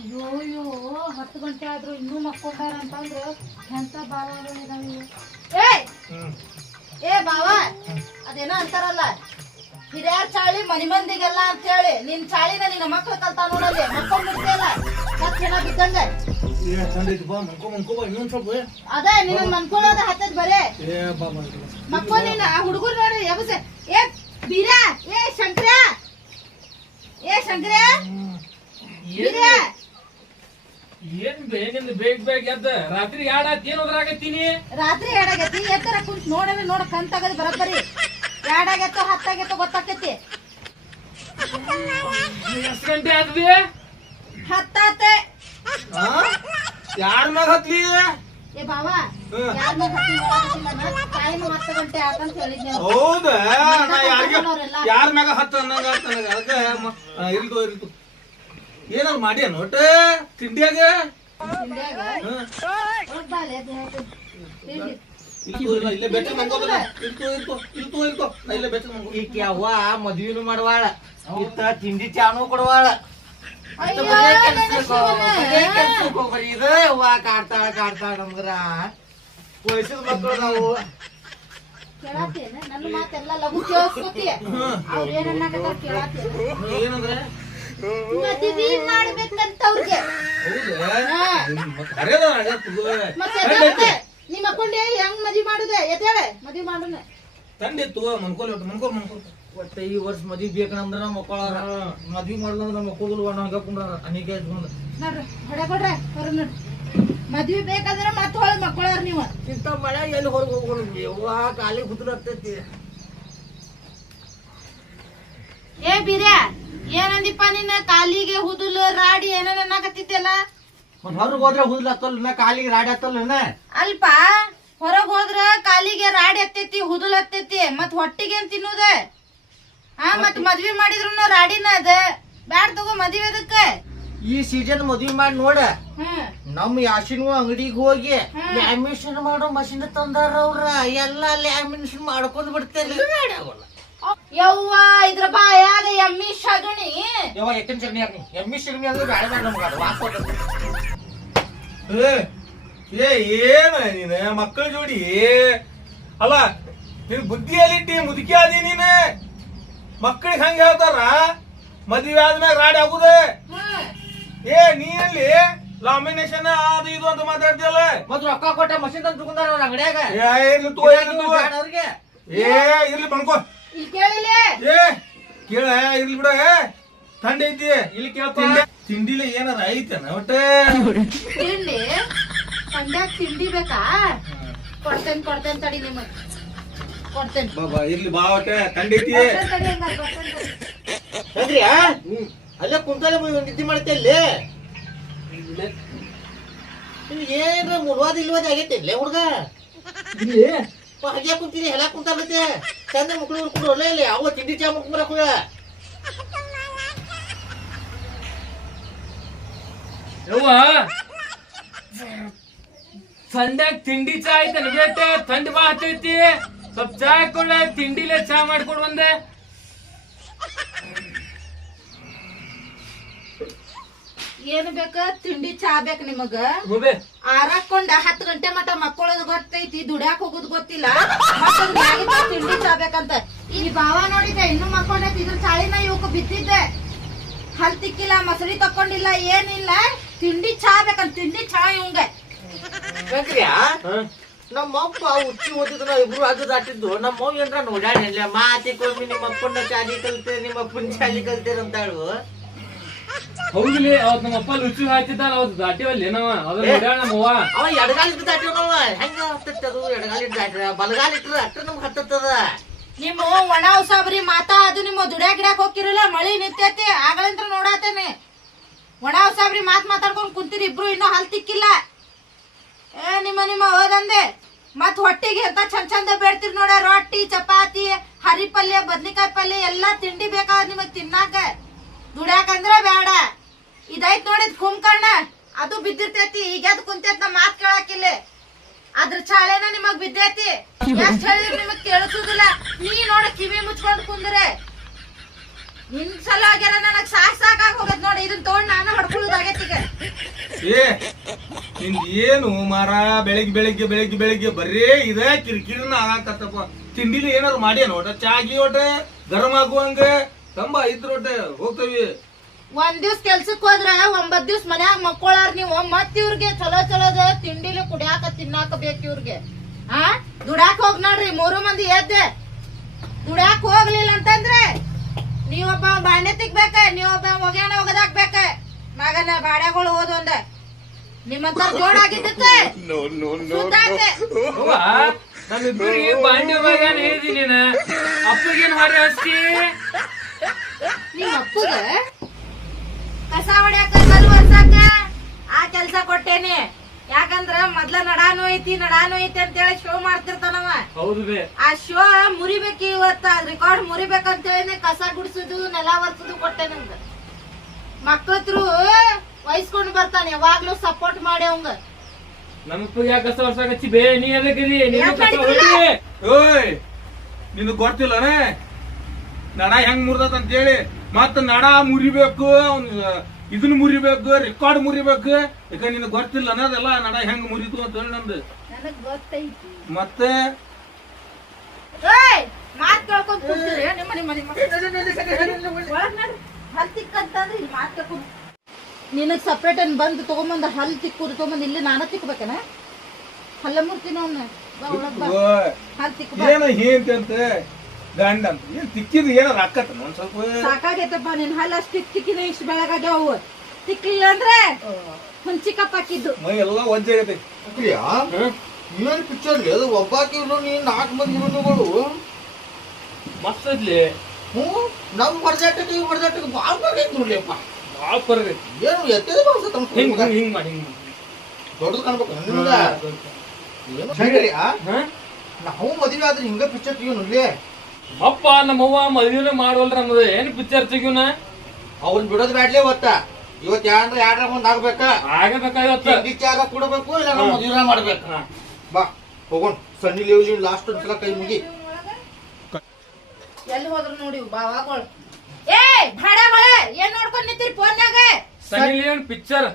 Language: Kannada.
ಅಯ್ಯೋ ಅಯ್ಯೋ ಹತ್ತು ಗಂಟೆ ಆದ್ರೂ ಇನ್ನೂ ಮಕ್ಕೊಂಡಾರ ಅಂತಂದ್ರೆ ಎಂತ ಬಾವ ಇದಾವೆ ಏ! ಏ ಬಾವ ಅದೇನೋ ಅಂತಾರಲ್ಲ ಹಿರಿಯರ್ ಚಾಳಿ ಮನಿ ಮಂದಿಗೆಲ್ಲ ಅಂತ ಹೇಳಿ ನಿನ್ ಚಾಳಿನ ನಿನ್ನ ಮಕ್ಳು ಕಲ್ತಾ ನೋಡಲ್ಲಿ ಮಕ್ಕೊಂಡ್ ಬಿಡ್ತಿಯಲ್ಲ? ಮತ್ ಏನ ಬಿದ್ದಂಗ? ಅದೇ ನಿನ್ನ ಮನ್ಕೊಳ್ಳೋದ ಹತ್ತದ್ ಬರೇ. ಬಾ ಆ ಹುಡುಗರು ನೋಡ್ರಿ ಯಬಸೆ ಏ ಬೀರ ಏ ಶಂಕರ ಏ ಶಂಕರ ಬೀರ ಏನ್ ಬೇ ನಿಂದು ಬೇಗ ಬೇಗ ಎದ್ದ? ರಾತ್ರಿ ಹೋದ್ರಾಗತ್ತೀನಿ ರಾತ್ರಿ ಎರಡಾಗೈತಿ ಎತ್ತರ ಕುಂತ ನೋಡ್ರಿ ನೋಡ ಕಣ್ ತಗದ್ ಬರಬ್ಬರಿ. ಎರಡಾಗೈತೋ ಹತ್ತಾಗೈತೋ ಗೊತ್ತಾಕೈತಿ ಎಷ್ಟ್ ಗಂಟೆ ಆದ್ವಿ? ಹತ್ತಾತೆ. ಯಾರ ಮ್ಯಾಗ ಹತ್ಲಿ? ಏ ಬಾವ. ಯಾರ ಮೇಲೆ ಹತ್ತಿ ನೋಡಕತ್ತಿಲ್ಲ ಟೈಮ್ ಹತ್ತು ಗಂಟೆ ಆತಂತ ಹೇಳಿದ್ನಿ ಹೌದಾ? ನಾ ಯಾರಿಗೆ. ಯಾರ ಮ್ಯಾಗ ಹತ್ತ ಅನ್ನಂಗ ಆತ್ ನನಗ? ಇಲ್ದು ಮ- ಆ, ಇರ್ತು ಇರ್ತು ಏನಾರ ಮಾಡಿ ನೋಟ ತಿಂಡಿಯಾಗ? ಈಕಿ ಅವ್ವ ಮದ್ವಿನೂ ಮಾಡುವಾಳ. ಇತ್ತ ತಿಂಡಿ ಚಾನು ಕೊಡುವಾಳ. ಇದ. ಅವ್ವ ಕಾಡ್ತಾಳ ಕಾಡ್ತಾಳ ನಮ್ದ್ರ ವಯಸ್ಸಿನ ಮಕ್ಕಳು ನಾವು. ಕೇಳಾತೇನ? ನನ್ನ ಮಾತೆಲ್ಲ ಲಘು ಏನಂದ್ರೆ? ಮದ್ವಿ ಮಾಡ್ಬೇಕಂತ ಅವ್ರಿಗೆ. ನಿಮ್ಮ ಅಕ್ಕಂಡೆ ಹೆಂಗ್ ಮದ್ವಿ ಮಾಡುದೆ? ಎದ್ದೇಳೆ ಮದ್ವಿ ಮಾಡೋಣ ತಂದೆ ತಗೋ ಮನ್ಕೋಲಿ ಮನ್ಕೋ ಮನ್ಕೋ ಒಟ್ಟ ಈ ವರ್ಷ ಮದ್ವಿ ಬೇಕಂದ್ರ ಮಕ್ಕಳ ಮದ್ವಿ ಮಾಡ್ಲಂದ್ರ ಮಕ್ಕಳು ಹಂಗ ಕುಂಡ್ರಾರ ಅನಿಕೆ ಇಟ್ಕೊಂಡ್. ನೋಡ್ರಿ ಹೊಡೆ ಕೊಡ್ರೆ ಹೊರ ನೋಡ್ರಿ. ಮದ್ವಿ ಬೇಕಂದ್ರ ಮತ್ತ ಹೊಳ್ ಮಕ್ಕಳಾರ ನೀವು. ಇಂತ ಮಳೆ ಎಲ್ಲಿ ಹೊರಗೆ ಹೋಗೋಣ ಅವ್ವ ಕಾಲಿ ಕುದುರತ್ತೈತಿ ಏ ಬೀರ್ಯಾ ಏನಂದಿಪ್ಪ ನಿನ್ನ ಕಾಲಿಗೆ ಹುದುಲು ರಾಡಿ ಏನೇನ ಅನ್ನಕತ್ತಿತ್ತಲ್ಲ ಮತ್ ಹೊರಗೆ ಹೋದ್ರೆ ಹುದ್ಲ ಹತ್ತಲ್ಲ ಕಾಲಿಗೆ ರಾಡಿ ಹತ್ತಲ್ಲ ಅಲ್ಪ ಹೊರಗ್ ಹೋದ್ರ ಕಾಲಿಗೆ ರಾಡಿ ಹತ್ತೈತಿ ಹುದುಲ್ ಹತ್ತೈತಿ ಮತ್ ಹೊಟ್ಟಿಗೆ ಏನ್ ತಿನ್ನುದ? ಹಾ ಮತ್ ಮದ್ವಿ ಮಾಡಿದ್ರು ರಾಡಿನ ಅದ. ಬ್ಯಾಡ್ ತಗೋ ಮದ್ವಿ ಅದಕ್ಕೆ. ಈ ಸೀಸನ್ ಮದ್ವಿ ಮಾಡಿ ನೋಡ. ನಮ್ ಯಾಶಿನ ಅಂಗಡಿಗೆ ಹೋಗಿ. ಲ್ಯಾಮಿನೇಷನ್ ಮಾಡೋ ಮಷಿನ್ ತಂದಾರ ಅವ್ರ. ಎಲ್ಲಾ ಲ್ಯಾಮಿನೇಷನ್ ಮಾಡ್ಕೊಂಡ್ ಬಿಡ್ತೇನೆ. ಯವ್ವ ಇದ್ರ ಬಾಯಾಗ ಎಮ್ಮಿ ಸಗಣಿ ಯವ್ವ ಎತ್ತಿನ ಚಟ್ನಿ ಹಾಕಿ ಎಮ್ಮಿ ಸಿಗ್ನಿ ಅಂದ್ರೆ ಬ್ಯಾಡ ಬ್ಯಾಡ ನಮ್ಗೆ ಅದು ಕೊಡ್ತೈತಿ. ಏ ಏ ಏನ ನೀನ? ಮಕ್ಕಳ ಜೋಡಿ? ಅಲ್ಲ ನೀನು ಬುದ್ಧಿ ಎಲ್ಲಿಟ್ಟಿ ಮುದುಕಿ ಆದಿ ನೀನು? ಮಕ್ಕಳಿಗೆ ಹಂಗೆ ಹೇಳ್ತಾರ? ಮದುವೆ ಆದ್ಮೇಲೆ ರಾಡಿ ಆಗುದೆ? ಏ ನೀ ಎಲ್ಲಿ? ಲಾಮಿನೇಷನ್ ಅದು ಇದು ಅಂತ ಮಾತಾಡ್ತಿಯಲ್ಲ? ಮತ್ತ್ ರೊಕ್ಕ ಕೊಟ್ಟ ಮಷಿನ್ ತಂದು ತಗೊಂಡಾರ ಅವ್ರ ಅಂಗಡಿಯಾಗ? ಏ ಇರ್ಲಿ ಅವ್ರಿಗೆ. ಏ ಇರ್ಲಿ ಬಣ್ಕೋ ಇಲ್ಲಿ ಕೇಳಿಲೆ ಏ ಕೇಳ ಇರ್ಲಿ ಬಿಡ. ತಂಡ ಐತಿ. ಇಲ್ಲಿ ಕೇಳ್ಪ ತಿಂಡಿ ತಿಂಡಿಲಿ ಏನಾರ ಐತನ ಒಟ್ಟ ತಿಂಡಿ? ಸಂಡ್ಯಾಗ ತಿಂಡಿ ಬೇಕಾ? ಕೊಡ್ತೇನೆ ಕೊಡ್ತೇನ್ ತಡಿ ನಿಮಗ್. ಕೊಡ್ತೇನ್. ಬಾಬಾ ಇರ್ಲಿ ಬಾ ಒಟ್ಟ ತಂಡ ಐತಿ. ಅಂದ್ರೆ ಅಲ್ಲೇ ಕುಂತಲ್ಲೇ ನಿದ್ದೆ ಮಾಡ್ತೇ ಅಲ್ಲಿ? ನಿಮ್ಗೆ ಏನ್ರ ಮುಳುವಾದ ಇಲ್ವಾದ ಆಗೈತೆ ಇಲ್ಲೇ ಹುಡ್ಗ? ಇಲ್ಲಿ. ಹಾಗೆ ಕುಂತೀನಿ ಎಲ್ಲ ಕುಂತಾಲತ್ತೆ ಚಂದ ಮಕ್ಳು ಹುಡ್ಕೊಂಡು ಒಳ್ಳೆ ಇಲ್ಲಿ ಅವ ತಿಂಡಿ ಚಾ ಮುಟ್ಕೊಂಬರಕ್ ಹೋಗ ಯವ್ವ ಸಂಡ್ಯಾಗ ತಿಂಡಿ ಚಾ ಐತೆ ಬೇಟೆ ಥಂಡಿ ಬಾ ಹತ್ತೈತಿ ಸ್ವಲ್ಪ ಚಾ ಹಾಕೊಂಡ ತಿಂಡಿಲೆ ಚಾ ಮಾಡ್ಕೊಡ್ ಬಂದೆ ಏನ್ ಬೇಕ? ತಿಂಡಿ ಚಾ ಬೇಕ ನಿಮಗ? ಆರಾಕೊಂಡ ಹತ್ತು ಗಂಟೆ ಮಟ ಮಕ್ಕಳದ್ ಗೊತ್ತೈತಿ ದುಡ್ಯಾಕ್ ಹೋಗುದ್ ಗೊತ್ತಿಲ್ಲ. ತಿಂಡಿ ಚಾ ಬೇಕಂತ. ಈ ಬಾವ ನೋಡಿದೆ ಇನ್ನು ಮಕ್ಕೊಂಡೈತಿ ಇದ್ರ ಚಾಳಿನ ಇವಕ್ ಬಿದ್ದಿದ್ದೆ. ಹಲ್ ತಿಕ್ಕಿಲ್ಲ ಮಸರಿ ತಕೊಂಡಿಲ್ಲ ಏನಿಲ್ಲ. ತಿಂಡಿ ಚಾ ಬೇಕಂತ ತಿಂಡಿ ಚಾ ಇವಂಗ. ನಮ್ಮಪ್ಪ ನಮ್ಮ ಅಪ್ಪ ಉಚ್ಚಿ ಓದಿದ್ರ ಇಬ್ರು ಅದು ದಾಟಿದ್ದು. ನಮ್ಮ ಏನ್ರ ನೋಡ್ಯಾಡ ಮಾತಿ ಕೊಮ್ಮಿ ನಿಮ್ಮ ಅಪ್ಪನ ಚಾಲಿ ಕಲ್ತೆ ನಿಮ್ಮ ಅಪ್ಪನ ಚಾಲಿ ಕಲ್ತೇರಿ ಅಂತ ಹೇಳು ಹೌದಿಲ್ಲ ಅವತ್ ನಮ್ಮ ಅಪ್ಪ ಲುಚ್ಚು ಹಾಕಿದ್ದ ಅವತ್ ದಾಟಿವಲ್ಲಿ ಏನವ? ಅದ್ರ. ನೋಡ್ಯಾಳ ನಮ್ಮವ್ವ ಅವ ಎಡಗಾಲಿಟ್ಟು ದಾಟಿವನವ ಹೆಂಗ ಹತ್ತತ್ತ ಅದು? ಎಡಗಾಲಿಟ್ಟು ದಾಟ್ರ ಬಲಗಾಲ ಇಟ್ರ ಅಟ್ರ ನಮ್ಗೆ ಹತ್ತತ್ತದ ನಿಮ್ಮ ಒಣ ಹುಸಾಬ್ರಿ ಮಾತಾ ಅದು ನಿಮ್ಮ ದುಡ್ಯಾ ಗಿಡಕ್ ಹೋಗಿರಲ್ಲ ಮಳಿ ನಿಂತೈತಿ ಆಗಲಂತ್ರ ನೋಡಾತೇನೆ. ಒಣ ಉಸಾಬ್ರಿ ಮಾತ್ ಮಾತಾಡ್ಕೊಂಡ್ ಕುಂತೀರಿ ಇಬ್ರು ಇನ್ನೂ ಹಲ್ ತಿಕ್ಕಿಲ್ಲ. ಏ ನಿಮ್ಮ ನಿಮ್ಮ ಹೋದಂದೆ ಮತ್ ಹೊಟ್ಟಿಗೆ ಎಂತ ಚಂದ ಚಂದ ಬೇಡ್ತಿರ್ ನೋಡ ರೊಟ್ಟಿ ಚಪಾತಿ ಹರಿ ಪಲ್ಯ ಬದ್ನಿಕಾಯಿ ಪಲ್ಯ ಎಲ್ಲಾ ತಿಂಡಿ ಬೇಕಾದ ನಿಮಗ್ ತಿನ್ನಾಕ. ದುಡ್ಯಾಕಂದ್ರ ಬೇಡ. ಇದೈತ್ ನೋಡಿದ್ ಕುಂಕಣ್ಣ ಅದು ಬಿದ್ದಿರ್ತೈತಿ. ಈಗ ಅದ್ ಕುಂತೈತ್ ನಾ ಮಾತ್ ಕೇಳಾಕಿಲ್ಲ ಅದ್ರ ಚಾಳೆನ ನಿಮಗ್ ಬಿದ್ದೈತಿ. ಎಷ್ಟ್ ಹೇಳಿದ್ರು ನಿಮಗ್ ಕೇಳಿಸುದಿಲ್ಲ. ನೀ ನೋಡ ಕಿವಿ ಮುಚ್ಕೊಂಡ್ ಕುಂದ್ರೆ. ನಿನ್ ಸಲ ಆಗ್ಯಾರ ನನಗ್ ಸಾಕ್ ಸಾಕಾಗ ಹೋಗದ್ ನೋಡಿ. ಇದನ್ ತಗೊಂಡ್ ನಾನು ಹೊಡ್ಕೊಳ್ಳೋದಾಗೈತಿ ಈಗ. ಏ, ನಿಂದ ಏನು ಮಾರ? ಬೆಳಿಗ್ಗೆ ಬೆಳಿಗ್ಗೆ ಬೆಳಿಗ್ಗೆ ಬೆಳಿಗ್ಗೆ ಬರೀ ಇದೇ. ಕಿರಿಕಿರಿನ ಆಗಾಕತ್ತಪ್ಪ. ತಿಂಡಿಲಿ ಏನಾರು ಮಾಡಿ ನೋಟ ಚಾಗಿ ಒಟ ಗರಂ ಆಗುವಂಗ ತಂಬ ಇದ್ರ ಒಟ ಹೋಗ್ತವಿ. ಒಂದ್ ದಿವ್ಸ ಕೆಲ್ಸಕ್ ಹೋದ್ರ ಒಂಬತ್ ದಿವ್ಸ ಮನ್ಯಾಗ ಮಕ್ಕೊಳಾರ ನೀವು ಮತ್ ಇವ್ರಿಗೆ ಚಲೋ ಚಲೋದ ತಿಂಡಿಲಿ ಕುಡಿಯಾಕ ತಿನ್ನಾಕ ಬೇಕು ಇವ್ರಿಗೆ. ಆ? ದುಡಾಕ್ ಹೋಗ್ ನೋಡ್ರಿ ಮೂರು ಮಂದಿ ಎದ್ದೆ. ದುಡಾಕ್ ಹೋಗ್ಲಿಲ್ಲ ಅಂತಂದ್ರೆ ನೀವೊಬ್ಬ ಬಾಂಡೆ ತಿಕ್ಬೇಕ ನೀವೊಬ್ಬ ಒಗ್ಯಾಣ ಒಗದಾಕ್ಬೇಕ ಮಗನ ಬಾಡ್ಯಾಗಳು ಓದೊಂದ ನಿಮ್ಮಂತ ಜೋಡಾಗಿದ್ದಕ್ಕೆ ನಮ್ಮಿಬ್ಬರಿಗೆ ಬಾಂಡೆ ನೀನ ಅಪ್ಪಗೇನ್ ಹೊರ ಹಸ್ತಿ? ನಿಮ್ ಅಪ್ಪಗ? ಕಸ ಹೊಡ್ಯಾಕ ಕಲ್ ಒರ್ಸಾಕ ಆ ಕೆಲ್ಸ ಕೊಟ್ಟೇನಿ. ಯಾಕಂದ್ರ ಮೊದ್ಲ ನಡಾನು ಐತಿ ನಡಾನು ಐತಿ ಅಂತೇಳಿ ಶೋ ಮಾಡ್ತಿರ್ತಾನವ ಹೌದು ಬೇ. ಆ ಶೋ ಮುರಿಬೇಕು ಇವತ್ತ ರೆಕಾರ್ಡ್ ಮುರಿಬೇಕಂತ ಹೇಳಿ ಕಸ ಗುಡಿಸುದು ನೆಲ ಒರ್ಸುದು ಕೊಟ್ಟೆ ನಂಗ. ಮಕ್ಕಳು ವಹಿಸ್ಕೊಂಡು ಬರ್ತಾನೆ ಯಾವಾಗ್ಲೂ ಸಪೋರ್ಟ್ ಮಾಡಿ ಅವಂಗ. ಯಾಕೆ ಕಸ ವರ್ಷ ಹಚ್ಚಿ ಬೇ? ನೀ ಅದಕ್ಕಿದಿ ನೀನು ಕಸ ಹೊಡಿ ಓಯ್ ನಿನಗ್ ಗೊತ್ತಿಲ್ಲನೇ? ನಡ ಹೆಂಗ್ ಮುರ್ದತ್ ಅಂತೇಳಿ. ಮತ್ತ ನಡ ಮುರಿಬೇಕು ಅವ್ನ ಇದನ್ನ ಮುರಿಬೇಕು ರೆಕಾರ್ಡ್ ಮುರಿಬೇಕು. ಈಗ ನಿನ್ ಗೊತ್ತಿಲ್ಲ ಅನ್ನೋದೆಲ್ಲ ನಡ ಹೆಂಗ್ ಮುರಿತು ಅಂತ ಹೇಳಿ ನಂದು. ನನಗ್ ಗೊತ್ತೈತಿ. ಮತ್ತೆ? ನಿನಗ್ ಸಪ್ರೇಟ್ ಏನ್ ಬಂದು ತಗೊಂಬಂದ ಹಲ್ ತಿಕ್ಕುದು ತಗೊಂಬಂದ್ ಇಲ್ಲಿ ನಾನ ತಿಕ್ಬೇಕನ? ಹಲ್ಲ ಮುರ್ತೀನಿ ಅವ್ನ. ಹಲ್ ತಿಕ್ಕ ಏನ ಹೇಂತ ಗಂಡ ಅಂತ. ಏನ್ ತಿಕ್ಕಿದ ಏನಾರ ಆಕತ್ತ ಒಂದ್ ಸ್ವಲ್ಪ ಸಾಕಾಗೈತಪ್ಪ ನಿನ್ ಹಲ್ಲ ಅಷ್ಟು ತಿಕ್ಕಿದ ಇಷ್ಟು ಬೆಳಗಾಗ್ಯಾವ ತಿಕ್ಕಿಲ್ಲ ಅಂದ್ರೆ ಹುಂಚಿಕಪ್ಪ ಹಾಕಿದ್ದು. ಮೈ ಎಲ್ಲ ಒಜ್ಜಾಗೈತಿ ಅಕ್ರಿಯಾ ಏನ್ ಪಿಕ್ಚರ್ ಅದು ಒಬ್ಬಾಕಿ ಇವ್ರು ನೀನ್ ನಾಲ್ಕು ಮಂದಿ ಹುಡುಗಗಳು ಮಸ್ತ್ ಐತ್ಲಿ ಹ್ಞೂ ನಮ್ಮ ಹೊಡೆದಾಟಕ್ಕೆ ಇವ್ ಬರ್ದಾಟಕ್ಕೆ ಭಾಳ ಬರ್ತೈತಿ ನೋಡ್ಲಿಯಪ್ಪ ಭಾಳ ಪರಗ ಏನು ಎತ್ತದ ಬಾಳ್ಸ ತಮ್ಮ ಹಿಂಗ್ ಹಿಂಗ್ ಹಿಂಗ್ ಮಾಡಿ ಹಿಂಗ್ ಮಾಡಿ. ದೊಡ್ಡದು ಕಾಣ್ಬೇಕು ಏನು ಆ? ನಾವು ಮದುವೆ ಆದ್ರೆ ಹಿಂಗ ಪಿಕ್ಚರ್ ತೆಗಿಯೋ ನೋಡ್ಲಿ? ಅಪ್ಪ ನಮ್ಮವ್ವ ಮದುವೆ ಮಾಡೋಲ್ರ ನಮ್ದು ಏನ್ ಪಿಕ್ಚರ್ ತೆಗಿವನ ಅವ್ನ್ ಬಿಡೋದ್ ಬ್ಯಾಡ್ಲೇ ಒತ್ತ ಇವತ್ ಯಾರ ಯಾರ ಮುಂದ್ ಆಗ್ಬೇಕ ಆಗಬೇಕಾಗತ್ತ ಚಾಗ ಕೊಡಬೇಕು ಇಲ್ಲ ನಮ್ಮ ಮದುವೆ ಮಾಡ್ಬೇಕು? ಬಾ ಹೋಗೋಣ. ಸನ್ನಿ ಲೇವ್ ಲಾಸ್ಟ್ ಒಂದ್ಸಲ ಕೈ ಮುಗಿ. ಎಲ್ಲಿ ಹೋದ್ರು ನೋಡಿ ಬಾವಾಗಳು ಏ ಭಾಡ್ಯಾಗಳ ಏನ್ ನೋಡ್ಕೊಂಡ್ ನಿಂತಿರಿ ಫೋನ್ಯಾಗ ಸನಿ ಲಿಯೋನ್ ಪಿಕ್ಚರ್